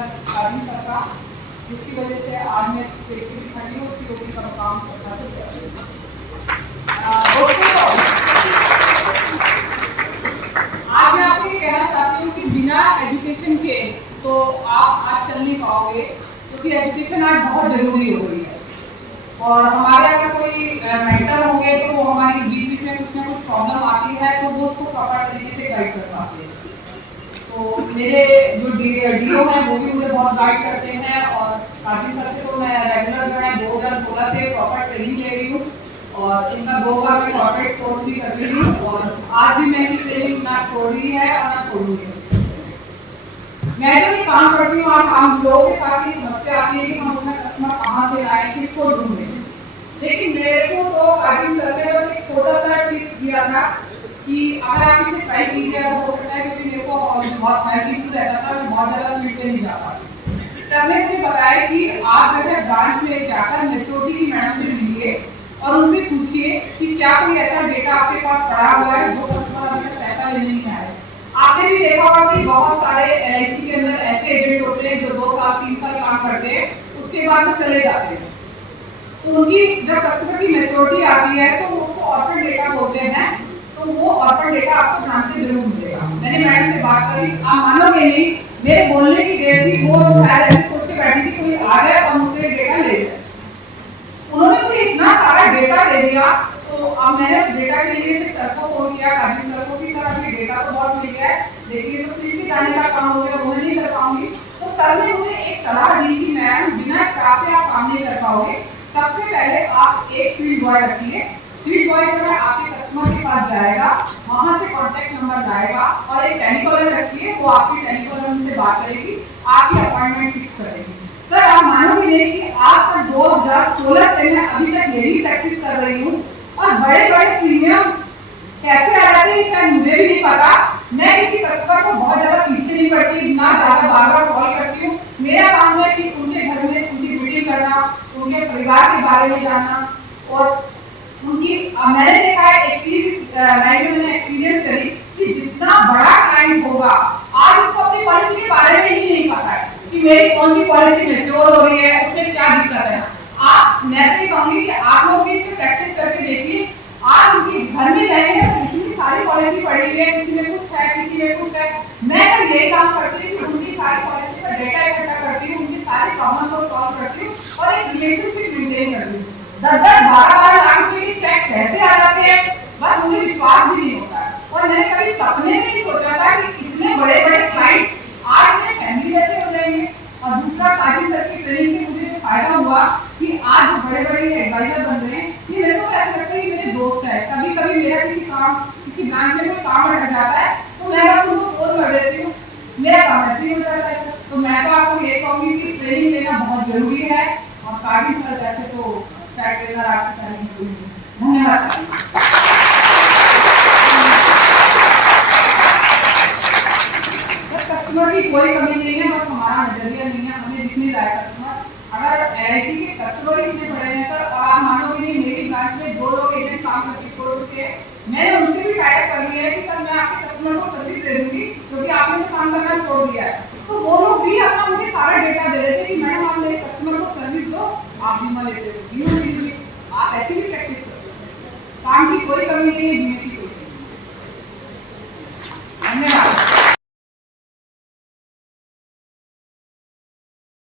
काजी sir का, जिसकी वजह से आज मैं सेक्रेटरी खड़ी हूँ, सीओपी का काम करना दोस्तों। आज मैं आपको ये कहना चाहती हूँ कि बिना एजुकेशन के तो आप आज चल नहीं पाओगे, क्योंकि एजुकेशन आज बहुत जरूरी हो गई है। और हमारे अगर कोई मेंटर होंगे तो वो हमारी बीच में कुछ ना कुछ प्रॉब्लम आती है तो वो उसको प्रॉपर तरीके से गाइड कर पाते हैं। तो मेरे जो डीओ हैं वो भी मुझे बहुत गाइड करते हैं, और काजी सर से तो मैं रेगुलर जो है 2016 से प्रॉपर ट्रेनिंग ले रही हूँ, और इनका 2 बार मैं कॉर्पोरेट कोर्स भी कर रही हूँ, और आज भी मैं ट्रेनिंग ना छोड़ रही है और ना छोड़ूंगी। मैं जो ये काम करती हूँ, आज हम लोगों के साथ ही समस्या आती है कि हम अपना कस्टमर कहाँ से लाएं, किसको ढूंढें। लेकिन मेरे को तो काजी सर ने बस एक छोटा सा टिप्स दिया था कि अगर आप इसे ट्राई कीजिएगा तो हो सकता है, क्योंकि मेरे को बहुत हेल्थ रहता था, मैं बहुत ज़्यादा फील्ड पे नहीं जा पाती। सर ने मुझे बताया कि आप जो है ब्रांच में जाकर मेच्योरिटी की मैडम से मिलिए और उनसे पूछिए कि क्या कोई ऐसा डेटा आपके पास पड़ा हुआ है जो कस्टमर अभी पैसा लेने नहीं आए। आपने भी देखा होगा कि बहुत सारे एलआईसी के अंदर ऐसे एजेंट होते हैं जो 2 साल 3 साल काम करते हैं, उसके बाद वो चले जाते हैं। तो उनकी जब कस्टमर की मैच्योरिटी आती है तो उसको ऑर्फन डेटा बोलते हैं, तो वो ऑर्फन डेटा आपको ब्रांच से जरूर मिलेगा। मैंने मैडम से बात करी, आप मानोगे नहीं, मेरे बोलने की देर थी, वो शायद ऐसे सोच के बैठी थी कोई आ जाए और मुझसे डेटा ले जाए। उन्होंने मुझे इतना सारा डेटा दे दिया, तो अब मैंने डेटा के लिए सर को फोन किया, काजी सर को, कि सर अभी डेटा तो बहुत मिल गया है, देखिए तो फील्ड में जाने का काम हो गया, वो नहीं कर पाऊंगी। तो सर ने मुझे एक सलाह दी कि मैम बिना स्टाफ से आप काम नहीं कर पाओगे, सबसे पहले आप एक फील्ड बॉय रखिए। फील्ड बॉय जो है आपके कस्टमर के पास जाएगा, वहां से कांटेक्ट नंबर जाएगा, और एक टेलीकॉलर रखिए, वो आपकी टेलीकॉलर से बात करेगी, आपकी अपॉइंटमेंट फिक्स करेगी। सर आप मानोगे नहीं कि आज तक 2016 से मैं अभी तक यही प्रैक्टिस कर रही हूँ, और बड़े बड़े प्रीमियम कैसे आ जाते हैं शायद मुझे भी नहीं पता। मैं किसी कस्टमर को बहुत ज्यादा पीछे नहीं पड़ती, ना ज्यादा बार-बार कॉल करती हूँ। मेरा काम है कि उनके घर में उनकी मीटिंग करना, उनके परिवार के बारे में जानना, और उनकी मैंने देखा है एक चीज लाइफ में मैंने एक्सपीरियंस करी कि जितना बड़ा क्लाइंट होगा, आज उसको अपनी पॉलिसी के बारे में ही नहीं पता है कि मेरी कौन सी पॉलिसी मैच्योर हो रही है, उसमें क्या दिक्कत है। आप मैं तो ये कहूंगी कि आप लोग भी इसमें प्रैक्टिस करके देखिए। आप उनके घर में जाएंगे तो इतनी सारी पॉलिसी पड़ी हुई है, किसी में कुछ है, किसी में कुछ है। मैं तो यही काम करती हूँ कि उनकी सारी पॉलिसी का डेटा इकट्ठा करती हूँ, उनकी सारी प्रॉब्लम को सॉल्व करती हूँ, और एक रिलेशनशिप मेंटेन करती हूँ। 10-10, 12-12 लाख के चेक कैसे आ जाते हैं, बस मुझे विश्वास भी नहीं होता है। और मैंने कभी सपने में नहीं सोचा था कि इतने बड़े बड़े क्लाइंट आज मेरे फैमिली जैसे हो जाएंगे। और दूसरा, काजी सर की ट्रेनिंग से मुझे फायदा हुआ कि आज जो बड़े बड़े एडवाइजर बन रहे हैं, ये मेरे को ऐसा लगता है कि मेरे दोस्त है। कभी कभी मेरा किसी ब्रांच में कोई काम अटक जाता है तो मैं बस उनको फोन कर देती हूँ, मेरा काम ऐसे ही हो जाता है। तो मैं तो आपको ये कहूँगी कि ट्रेनिंग लेना बहुत जरूरी है, और काजी सर जैसे तो ट्रेनर आपसे ट्रेनिंग। धन्यवाद। कस्टमर की कोई कमी नहीं है, बस हमारा नजरिया नहीं है, हमें दिख नहीं रहा है कस्टमर। अगर एलआईसी के कस्टमर ही इतने बड़े हैं सर, और आप मानोगे नहीं, मेरी ब्रांच में 2 लोग एजेंट काम करके छोड़ चुके हैं। मैंने उनसे भी टाई अप कर लिया है कि सर मैं आपके कस्टमर को सर्विस दे दूंगी, क्योंकि आपने तो काम करना छोड़ दिया है। तो वो लोग भी अपना मुझे सारा डेटा दे देते कि मैडम आप मेरे कस्टमर को सर्विस दो, आप बीमा लेते हो, बीमा ले लीजिए। आप ऐसी भी प्रैक्टिस करते हो, काम की कोई कमी नहीं है।